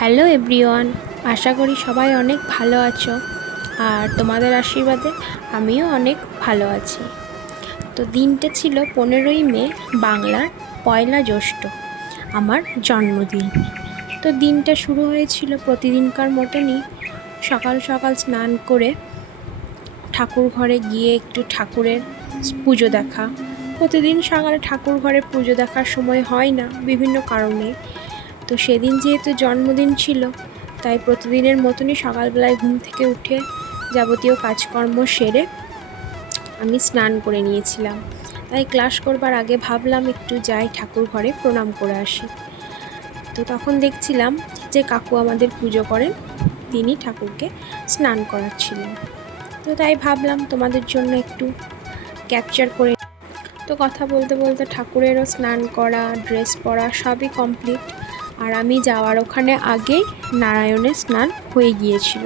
Hello everyone, আশা করি সবাই অনেক ভালো আছো। আর তোমাদের আশীর্বাদে আমিও অনেক ভালো আছি। তো দিনটা ছিল 15ই মে, বাংলার পয়লা জ্যৈষ্ঠ, আমার জন্মদিন। তো দিনটা শুরু হয়েছিল প্রতিদিনকার মতনই, সকাল সকাল স্নান করে ঠাকুর ঘরে গিয়ে একটু ঠাকুরের পুজো দেখা। প্রতিদিন সকালে ঠাকুর ঘরে পুজো দেখার সময় হয় না বিভিন্ন কারণে। তো সেদিন যেহেতু জন্মদিন ছিল, তাই প্রতিদিনের মতনই সকালবেলায় ঘুম থেকে উঠে যাবতীয় কাজকর্ম সেরে আমি স্নান করে নিয়েছিলাম। তাই ক্লাস করবার আগে ভাবলাম একটু যাই ঠাকুর ঘরে প্রণাম করে আসি। তো তখন দেখছিলাম যে কাকু আমাদের পুজো করেন, তিনি ঠাকুরকে স্নান করাচ্ছিলেন। তো তাই ভাবলাম তোমাদের জন্য একটু ক্যাপচার করে। তো কথা বলতে বলতে ঠাকুরেরও স্নান করা, ড্রেস পরা সবই কমপ্লিট। আর আমি যাওয়ার ওখানে আগেই নারায়ণের স্নান হয়ে গিয়েছিল,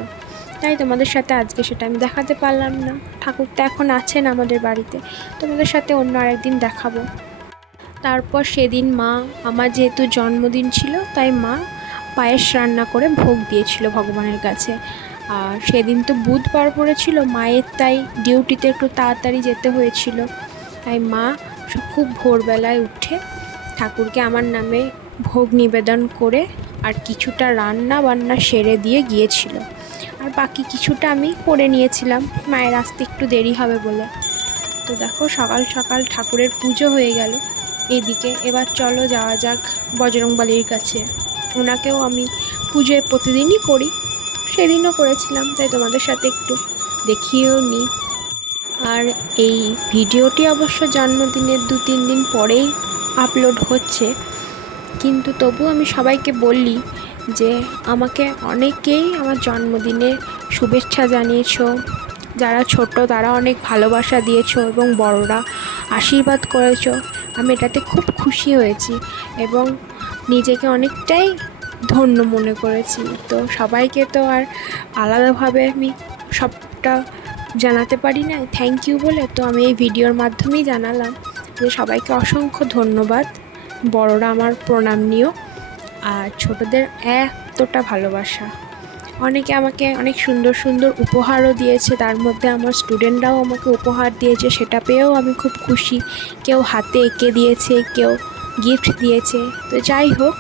তাই তোমাদের সাথে আজকে সেটা আমি দেখাতে পারলাম না। ঠাকুর তো এখন আছেন আমাদের বাড়িতে, তোমাদের সাথে অন্য আরেকদিন দেখাবো। তারপর সেদিন মা, আমার যেহেতু জন্মদিন ছিল তাই মা পায়েস রান্না করে ভোগ দিয়েছিল ভগবানের কাছে। আর সেদিন তো বুধবার পড়েছিল মায়ের, তাই ডিউটিতে একটু তাড়াতাড়ি যেতে হয়েছিল। তাই মা খুব ভোরবেলায় উঠে ঠাকুরকে আমার নামে ভোগ নিবেদন করে আর কিছুটা রান্না বান্না সেরে দিয়ে গিয়েছিল। আর বাকি কিছুটা আমি করে নিয়েছিলাম, মায়ের আসতে একটু দেরি হবে বলে। তো দেখো সকাল সকাল ঠাকুরের পুজো হয়ে গেল এইদিকে। এবার চলো যাওয়া যাক বজরংবলীর কাছে। ওনাকেও আমি পুজোয় প্রতিদিনই করি, সেদিনও করেছিলাম, তাই তোমাদের সাথে একটু দেখিয়েও নিই। আর এই ভিডিওটি অবশ্য জন্মদিনের 2-3 দিন পরেই আপলোড হচ্ছে, কিন্তু তবু আমি সবাইকে বললি যে আমাকে অনেকেই আমার জন্মদিনে শুভেচ্ছা জানিয়েছো। যারা ছোট তারা অনেক ভালোবাসা দিয়েছো এবং বড়রা আশীর্বাদ করেছো। আমি এটাতে খুব খুশি হয়েছি এবং নিজেকে অনেকটাই ধন্য মনে করেছি। তো সবাইকে তো আর আলাদাভাবে আমি সবটা জানাতে পারি না থ্যাংক ইউ বলে, তো আমি এই ভিডিওর মাধ্যমেই জানালাম যে সবাইকে অসংখ্য ধন্যবাদ। বড়রা আমার প্রণাম নিও, আর ছোটদের এতটা ভালোবাসা। অনেকে আমাকে অনেক সুন্দর সুন্দর উপহারও দিয়েছে, তার মধ্যে আমার স্টুডেন্টরাও আমাকে উপহার দিয়েছে, সেটা পেয়েও আমি খুব খুশি। কেউ হাতে এঁকে দিয়েছে, কেউ গিফট দিয়েছে। তো যাই হোক,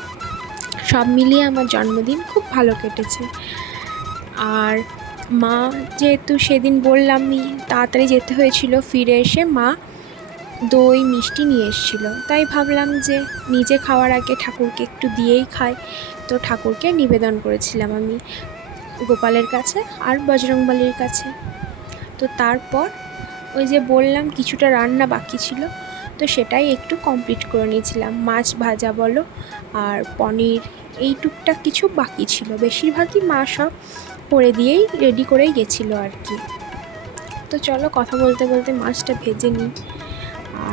সব মিলিয়ে আমার জন্মদিন খুব ভালো কেটেছে। আর মা যেহেতু সেদিন বললামই তাড়াতাড়ি যেতে হয়েছিল, ফিরে এসে মা দই মিষ্টি নিয়ে এসেছিলো, তাই ভাবলাম যে নিজে খাওয়ার আগে ঠাকুরকে একটু দিয়েই খাই। তো ঠাকুরকে নিবেদন করেছিলাম আমি গোপালের কাছে আর বজরংবলীর কাছে। তো তারপর ওই যে বললাম কিছুটা রান্না বাকি ছিল, তো সেটাই একটু কমপ্লিট করে নিয়েছিলাম। মাছ ভাজা বলো আর পনির, এই টুকটাক কিছু বাকি ছিল, বেশিরভাগই মা সব করে দিয়েই রেডি করেই গেছিলো আর কি। তো চলো কথা বলতে বলতে মাছটা ভেজে নিই।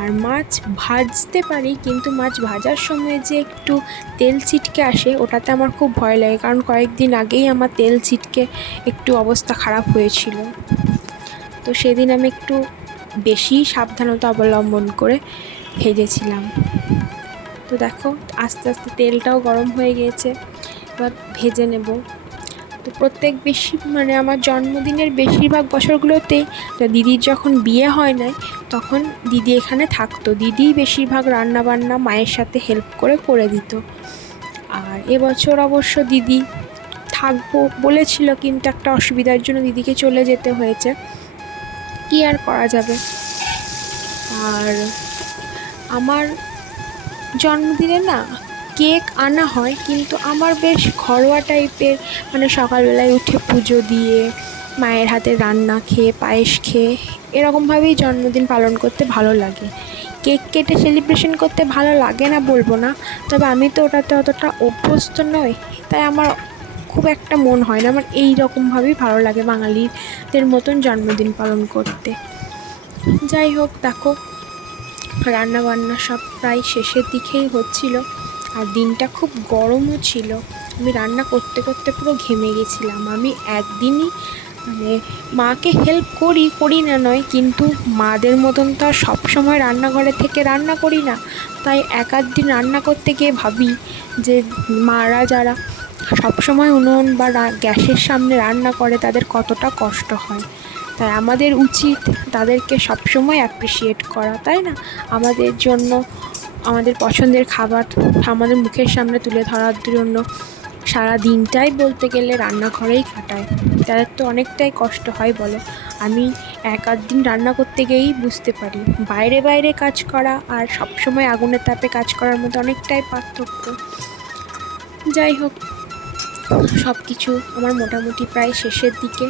আর মাছ ভাজতে পারি, কিন্তু মাছ ভাজার সময় যে একটু তেল ছিটকে আসে ওটাতে আমার খুব ভয় লাগে, কারণ কয়েকদিন আগেই আমার তেল ছিটকে একটু অবস্থা খারাপ হয়েছিল। তো সেদিন আমি একটু বেশি সাবধানতা অবলম্বন করে ভেজেছিলাম। তো দেখো আস্তে আস্তে তেলটাও গরম হয়ে গিয়েছে, এবার ভেজে নেব। তো আমার জন্মদিনের বেশিরভাগ বছরগুলোতেই দিদির যখন বিয়ে হয় নাই তখন দিদি এখানে থাকতো, দিদিই বেশিরভাগ রান্নাবান্না মায়ের সাথে হেল্প করে দিত। আর এবছর অবশ্য দিদি থাকবো বলেছিল, কিন্তু একটা অসুবিধার জন্য দিদিকে চলে যেতে হয়েছে, কি আর করা যাবে। আর আমার জন্মদিনে না কেক আনা হয়, কিন্তু আমার বেশ ঘরোয়া টাইপের, সকালবেলায় উঠে পুজো দিয়ে মায়ের হাতে রান্না খেয়ে পায়েস খেয়ে এরকমভাবেই জন্মদিন পালন করতে ভালো লাগে। কেক কেটে সেলিব্রেশন করতে ভালো লাগে না বলবো না, তবে আমি তো ওটাতে অতটা অভ্যস্ত নই, তাই আমার খুব একটা মন হয় না। আমার এই রকমভাবেই ভালো লাগে বাঙালিদের মতন জন্মদিন পালন করতে। যাই হোক, দেখো রান্না বান্না সব প্রায় শেষের দিকেই হচ্ছিল, আর দিনটা খুব গরমও ছিল। আমি রান্না করতে করতে পুরো ঘেমে গেছিলাম। আমি একদিনই মাকে হেল্প করি না নয়, কিন্তু মাদের মতন তো আর সবসময় রান্নাঘরে থেকে রান্না করি না। তাই এক আধ দিন রান্না করতে গিয়ে ভাবি যে মারা যারা সবসময় উনুন বা গ্যাসের সামনে রান্না করে তাদের কতটা কষ্ট হয়। তাই আমাদের উচিত তাদেরকে সবসময় অ্যাপ্রিসিয়েট করা, তাই না? আমাদের জন্য আমাদের পছন্দের খাবার আমাদের মুখের সামনে তুলে ধরার জন্য সারা দিনটাই বলতে গেলে রান্নাঘরেই কাটায়। তাদের তো অনেকটাই কষ্ট হয় বলো। আমি এক আধ দিন রান্না করতে গিয়েই বুঝতে পারি বাইরে বাইরে কাজ করা আর সবসময় আগুনের তাপে কাজ করার মধ্যে অনেকটাই পার্থক্য। যাই হোক, সব কিছু আমার মোটামুটি প্রায় শেষের দিকে।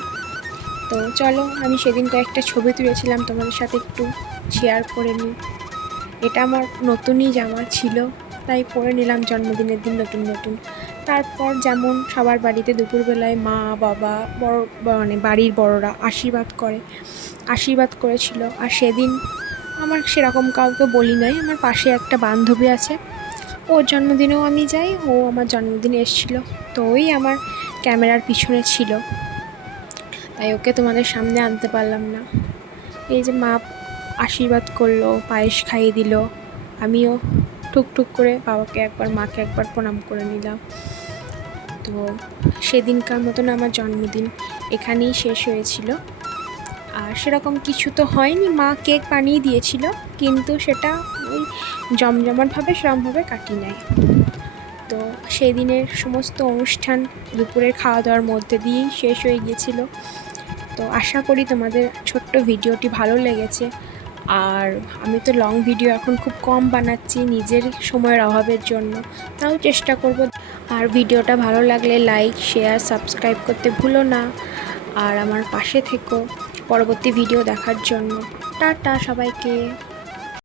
তো চলো, আমি সেদিন কয়েকটা ছবি তুলেছিলাম, তোমাদের সাথে একটু শেয়ার করে নিই। এটা আমার নতুনই জামা ছিল, তাই পরে নিলাম জন্মদিনের দিন নতুন নতুন। তারপর যেমন সবার বাড়িতে দুপুরবেলায় মা বাবা বড় মানে বাড়ির বড়রা আশীর্বাদ করেছিল। আর সেদিন আমার সেরকম কাউকে বলি নাই, আমার পাশে একটা বান্ধবী আছে, ওর জন্মদিনেও আমি যাই, ও আমার জন্মদিনে এসেছিলো, তো ওই আমার ক্যামেরার পিছনে ছিল, তাই ওকে তোমাদের সামনে আনতে পারলাম না। এই যে মা আশীর্বাদ করলো, পায়েস খাইয়ে দিল, আমিও টুকটুক করে বাবাকে একবার মাকে একবার প্রণাম করে নিলাম। তো সেদিনকার মতন আমার জন্মদিন এখানেই শেষ হয়েছিল। আর সেরকম কিছু তো হয়নি, মা কেক বানিয়ে দিয়েছিল, কিন্তু সেটা ওই জমজমাটভাবে সেরকমভাবে কাটি নাই। তো সেই দিনের সমস্ত অনুষ্ঠান দুপুরের খাওয়া দাওয়ার মধ্যে দিয়েই শেষ হয়ে গিয়েছিল। তো আশা করি তোমাদের ছোট্ট ভিডিওটি ভালো লেগেছে। আর আমি তো লং ভিডিও এখন খুব কম বানাচ্ছি নিজের সময়ের অভাবের জন্য, তাও চেষ্টা করব। আর ভিডিওটা ভালো লাগলে লাইক শেয়ার সাবস্ক্রাইব করতে ভুলো না। আর আমার পাশে থেকো পরবর্তী ভিডিও দেখার জন্য। টাটা সবাইকে।